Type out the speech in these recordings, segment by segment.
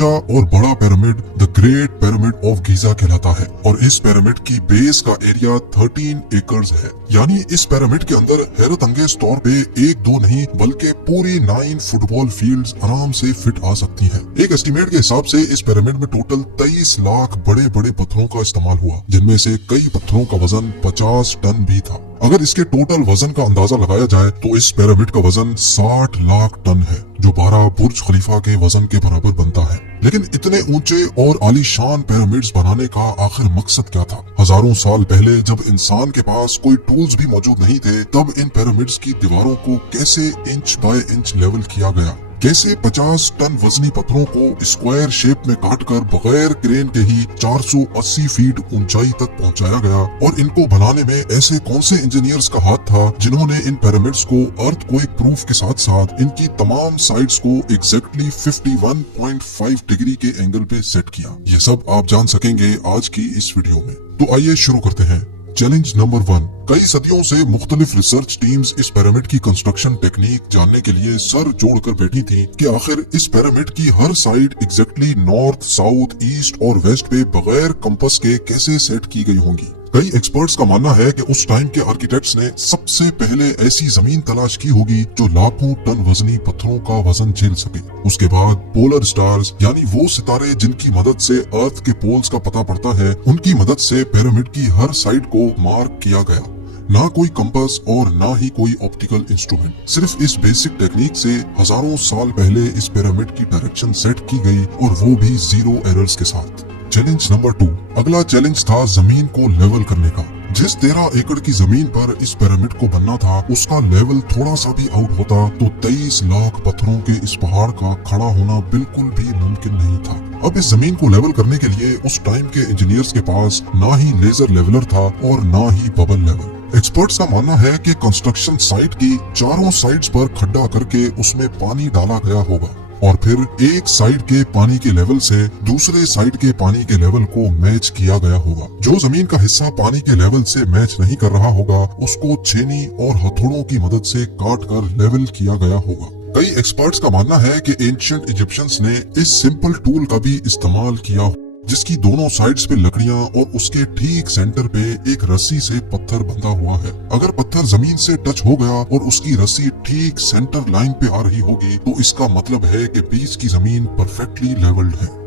सच्चा और बड़ा pyramid the great pyramid of Giza कहलाता है और इस पिरामिड की बेस का एरिया 13 एकर्स है। यानी इस पिरामिड के अंदर हैरत अंगेज तौर पे एक दो नहीं बल्कि पूरी 9 फुटबॉल फील्ड्स आराम से फिट आ सकती हैं। एक एस्टिमेट के हिसाब से इस पिरामिड में टोटल 23 लाख बड़े बड़े पत्थरों का इस्तेमाल हुआ, जिनमें से कई पत्थरों का वजन 50 टन भी था। अगर इसके टोटल वजन का अंदाजा लगाया जाए तो इस पिरामिड का वजन 60 लाख टन है, जो 12 बुर्ज खलीफा के वजन के बराबर बनता है। लेकिन इतने ऊंचे और आलीशान पिरामिड्स बनाने का आखिर मकसद क्या था? हजारों साल पहले जब इंसान के पास कोई टूल्स भी मौजूद नहीं थे, तब इन पिरामिड्स की दीवारों को कैसे इंच बाय इंच लेवल किया गया? कैसे 50 टन वजनी पत्थरों को स्क्वायर शेप में काटकर बगैर क्रेन के ही 480 फीट ऊंचाई तक पहुंचाया गया? और इनको बनाने में ऐसे कौन से इंजीनियर्स का हाथ था जिन्होंने इन पिरामिड्स को अर्थक्वेक प्रूफ के साथ साथ इनकी तमाम साइड्स को एग्जैक्टली 51.5 डिग्री के एंगल पे सेट किया? ये सब आप जान सकेंगे आज की इस वीडियो में। तो आइए शुरू करते हैं। Challenge number 1। कई सदियों से मुख्तलिफ रिसर्च टीम्स इस पिरामिड की कंस्ट्रक्शन टेक्निक जानने के लिए सर जोड़कर बैठी थी कि आखिर इस पिरामिड की हर side exactly north, south, east और वेस्ट पे बगैर कंपास के कैसे सेट की गई होंगी। कई एक्सपर्ट्स का मानना है कि उस टाइम के आर्किटेक्ट्स ने सबसे पहले ऐसी जमीन तलाश की होगी जो लाखों टन वजनी पत्थरों का वजन झेल सके। उसके बाद पोलर स्टार्स यानी वो सितारे जिनकी मदद से अर्थ के पोल्स का पता पड़ता है, उनकी मदद से पिरामिड की हर साइड को मार्क किया गया। ना कोई कंपास और ना ही कोई ऑप्टिकल इंस्ट्रूमेंट। सिर्फ इस बेसिक टेक्निक से हजारों साल पहले इस पिरामिड की डायरेक्शन सेट की गई और वो भी 0 एरर्स के साथ। Challenge number 2। अगला चैलेंज था जमीन को लेवल करने का। जिस 13 एकड़ की जमीन पर इस पिरामिड को बनना था, उसका लेवल थोड़ा सा भी आउट होता तो 23 लाख पत्थरों के इस पहाड़ का खड़ा होना बिल्कुल भी मुमकिन नहीं था। अब इस जमीन को लेवल करने के लिए उस टाइम के इंजीनियर्स के पास ना ही लेजर लेवलर था और ना ही बबल लेवल। एक्सपर्ट्स का मानना है कि कंस्ट्रक्शन साइट की चारों साइड्स पर खड्डा करके उसमें पानी डाला गया होगा और फिर एक साइड के पानी के लेवल से दूसरे साइड के पानी के लेवल को मैच किया गया होगा। जो जमीन का हिस्सा पानी के लेवल से मैच नहीं कर रहा होगा, उसको छेनी और हथौड़ों की मदद से काट कर लेवल किया गया होगा। कई एक्सपर्ट्स का मानना है कि एंशिएंट इजिप्शियंस ने इस सिंपल टूल का भी इस्तेमाल किया, जिसकी दोनों साइड्स पे लकड़ियां और उसके ठीक सेंटर पे एक रस्सी से पत्थर बंधा हुआ है। अगर पत्थर जमीन से टच हो गया और उसकी रस्सी ठीक सेंटर लाइन पे आ रही होगी तो इसका मतलब है कि बीच की जमीन परफेक्टली लेवल्ड है।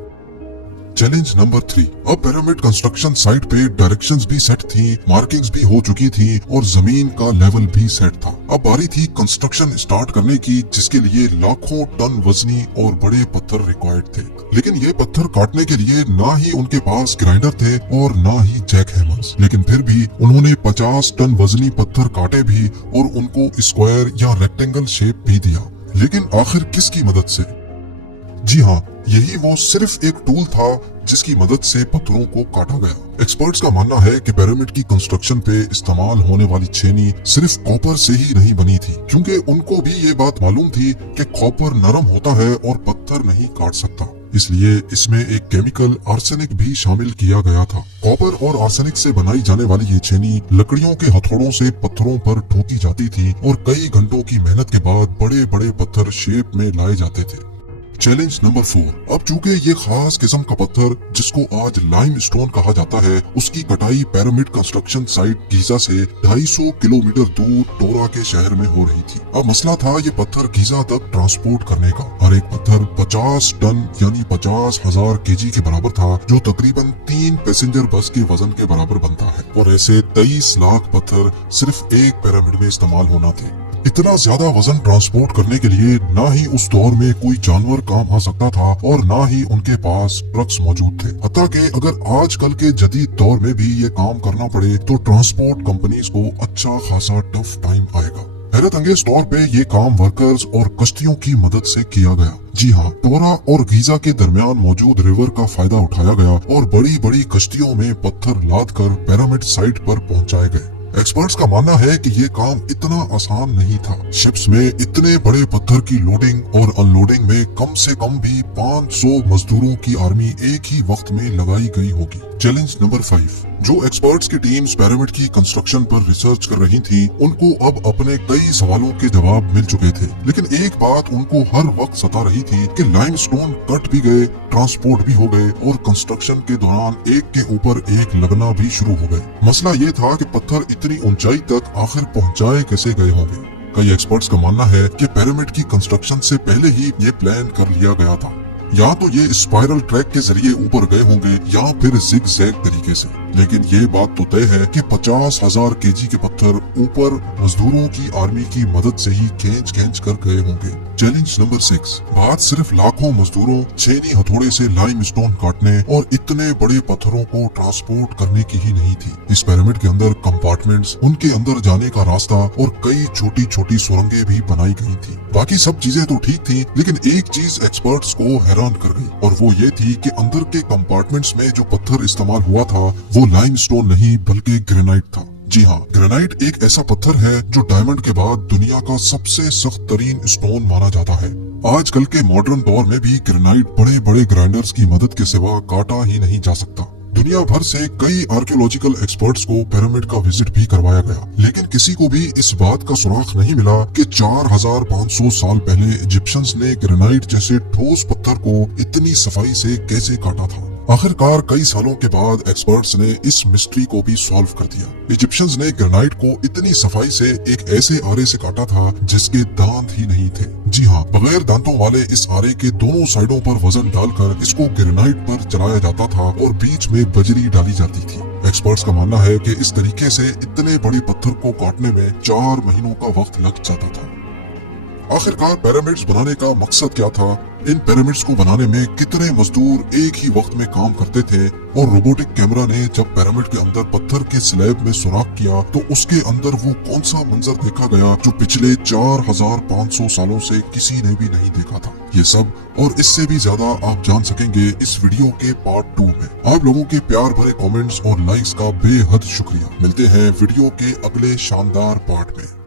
Challenge number 3। अब पिरामिड कंस्ट्रक्शन साइट पे डायरेक्शंस भी सेट थी, मार्किंग्स भी हो चुकी थी और जमीन का लेवल भी सेट था। अब बारी थी कंस्ट्रक्शन स्टार्ट करने की, जिसके लिए लाखों टन वजनी और बड़े पत्थर रिक्वायर्ड थे। लेकिन ये पत्थर काटने के लिए ना ही उनके पास ग्राइंडर थे और ना ही जैक हैमर्स। लेकिन फिर भी उन्होंने 50 टन वजनी पत्थर काटे भी और उनको स्क्वायर या रेक्टेंगल शेप भी दिया। लेकिन आखिर किसकी मदद से? जी हाँ, यही वो सिर्फ एक टूल था जिसकी मदद से पत्थरों को काटा गया। एक्सपर्ट्स का मानना है कि पिरामिड की कंस्ट्रक्शन पे इस्तेमाल होने वाली छेनी सिर्फ कॉपर से ही नहीं बनी थी, क्योंकि उनको भी ये बात मालूम थी कि कॉपर नरम होता है और पत्थर नहीं काट सकता। इसलिए इसमें एक केमिकल आर्सेनिक भी शामिल किया गया था। कॉपर और आर्सेनिक से बनाई जाने वाली ये छेनी लकड़ियों के हथौड़ों से पत्थरों पर ठोकी जाती थी और कई घंटों की मेहनत के बाद बड़े बड़े पत्थर शेप में लाए जाते थे। Challenge number 4। अब चूंकि ये खास किस्म का पत्थर जिसको आज लाइम स्टोन कहा जाता है, उसकी कटाई पिरामिड कंस्ट्रक्शन साइट गीजा से 250 किलोमीटर दूर टोरा के शहर में हो रही थी। अब मसला था ये पत्थर गीजा तक ट्रांसपोर्ट करने का। हर एक पत्थर 50 टन यानी 50,000 केजी के बराबर था, जो तकरीबन 3 पैसेंजर बस के वजन के बराबर बनता है। और ऐसे 23 लाख पत्थर सिर्फ एक पिरामिड में इस्तेमाल होना थे। इतना ज्यादा वजन ट्रांसपोर्ट करने के लिए ना ही उस दौर में कोई जानवर काम आ सकता था और ना ही उनके पास ट्रक्स मौजूद थे। हत्ता कि अगर आजकल के जदीद दौर में भी ये काम करना पड़े तो ट्रांसपोर्ट कंपनीज को अच्छा खासा टफ टाइम आएगा। हैरत अंगेज तौर पे ये काम वर्कर्स और कश्तियों की मदद से किया गया। जी हाँ, टोरा और गीजा के दरमियान मौजूद रिवर का फायदा उठाया गया और बड़ी बड़ी कश्तियों में पत्थर लाद कर पिरामिड साइट पर पहुंचाए गए। एक्सपर्ट्स का मानना है कि ये काम इतना आसान नहीं था। शिप्स में इतने बड़े पत्थर की लोडिंग और अनलोडिंग में कम से कम भी 500 मजदूरों की आर्मी एक ही वक्त में लगाई गई होगी। Challenge number 5। जो एक्सपर्ट्स की टीम्स पिरामिड की कंस्ट्रक्शन पर रिसर्च कर रही थी, उनको अब अपने कई सवालों के जवाब मिल चुके थे, लेकिन एक बात उनको हर वक्त सता रही थी कि लाइमस्टोन कट भी गए, ट्रांसपोर्ट भी हो गए और कंस्ट्रक्शन के दौरान एक के ऊपर एक लगना भी शुरू हो गए। मसला ये था कि पत्थर इतनी ऊंचाई तक आखिर पहुंचाए कैसे गए होंगे। कई एक्सपर्ट्स का मानना है कि पिरामिड की कंस्ट्रक्शन से पहले ही ये प्लान कर लिया गया था। या तो ये स्पाइरल ट्रैक के जरिए ऊपर गए होंगे या फिर जिग जैग तरीके से, लेकिन ये बात तो तय है कि 50,000 केजी के पत्थर ऊपर मजदूरों की आर्मी की मदद से ही खींच कर गए होंगे। Challenge number 6। बात सिर्फ लाखों मजदूरों छेनी हथौड़े से लाइमस्टोन काटने और इतने बड़े पत्थरों को ट्रांसपोर्ट करने की ही नहीं थी। इस पिरामिड के अंदर कंपार्टमेंट्स, उनके अंदर जाने का रास्ता और कई छोटी छोटी सुरंगें भी बनाई गई थी। बाकी सब चीजें तो ठीक थी, लेकिन एक चीज एक्सपर्ट्स को हैरान कर गई और वो ये थी कि अंदर के कंपार्टमेंट्स में जो पत्थर इस्तेमाल हुआ था वो लाइमस्टोन नहीं बल्कि ग्रेनाइट था। जी हाँ, ग्रेनाइट एक ऐसा पत्थर है जो डायमंड के बाद दुनिया का सबसे सख्त तरीन स्टोन माना जाता है। आजकल के मॉडर्न दौर में भी ग्रेनाइट बड़े बड़े ग्राइंडर्स की मदद के सिवा काटा ही नहीं जा सकता। दुनिया भर से कई आर्कियोलॉजिकल एक्सपर्ट्स को पिरामिड का विजिट भी करवाया गया, लेकिन किसी को भी इस बात का सुराग नहीं मिला कि 4500 साल पहले इजिप्शियंस ने ग्रेनाइट जैसे ठोस पत्थर को इतनी सफाई से कैसे काटा था। आखिरकार कई सालों के बाद एक्सपर्ट्स ने इस मिस्ट्री को भी सॉल्व कर दिया। इजिप्शियंस ने ग्रेनाइट को इतनी सफाई से एक ऐसे आरे से काटा था जिसके दांत ही नहीं थे। जी हाँ, बगैर दांतों वाले इस आरे के दोनों साइडों पर वजन डालकर इसको ग्रेनाइट पर चलाया जाता था और बीच में बजरी डाली जाती थी। एक्सपर्ट्स का मानना है कि इस तरीके से इतने बड़े पत्थर को काटने में 4 महीनों का वक्त लग जाता था। आखिरकार पिरामिड्स बनाने का मकसद क्या था? इन पिरामिड्स को बनाने में कितने मजदूर एक ही वक्त में काम करते थे? और रोबोटिक कैमरा ने जब पिरामिड के अंदर पत्थर के स्लैब में सुराख किया तो उसके अंदर वो कौन सा मंजर देखा गया जो पिछले 4500 सालों से किसी ने भी नहीं देखा था? ये सब और इससे भी ज्यादा आप जान सकेंगे इस वीडियो के पार्ट 2 में। आप लोगों के प्यार भरे कमेंट्स और लाइक्स का बेहद शुक्रिया। मिलते हैं वीडियो के अगले शानदार पार्ट में।